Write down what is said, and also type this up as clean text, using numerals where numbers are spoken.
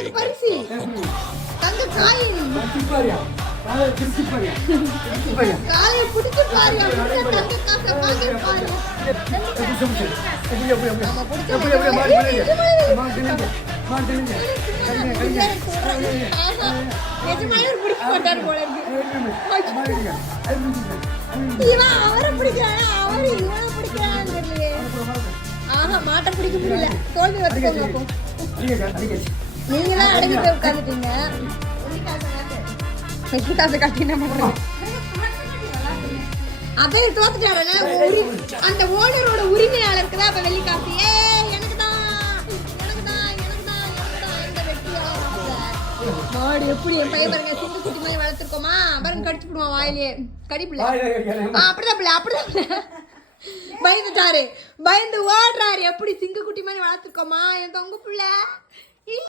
உங்களுக்கு பரிசு தங்க காயின் காலை பிடிச்சு பாரியா தங்க காசை பாக்க பாரு நம்ம அவரை பிடிக்கிறானா அவரு இவனை பிடிக்கிறான்னு தெரியலையே. ஆஹா மாட்டை பிடிக்க முடியல. தோல்வி வச்சுக்கோங்க. நீங்க தான் அடங்கிட்டு உட்காந்துட்டீங்க. வெள்ளிக்காசை காட்டி என்ன பண்றீங்க? அதே தோத்துட்டாரு. அந்த ஓனரோட உரிமையாளருக்கு தான் அப்ப வெள்ளிக்காசு. எனக்கு தான் மாடு எப்படி என் பையன் பாருங்க சிந்து குட்டி மாதிரி வளர்த்துருக்கோமா பாருங்க கடிச்சு விடுவான் வாயிலே கடிப்புல. அப்படிதான் பிள்ளை பயந்துட்டாரு பயந்து ஓடுறாரு. எப்படி சிங்க குட்டி மாதிரி வளர்த்துருக்கோமா என் தொங்க பிள்ளை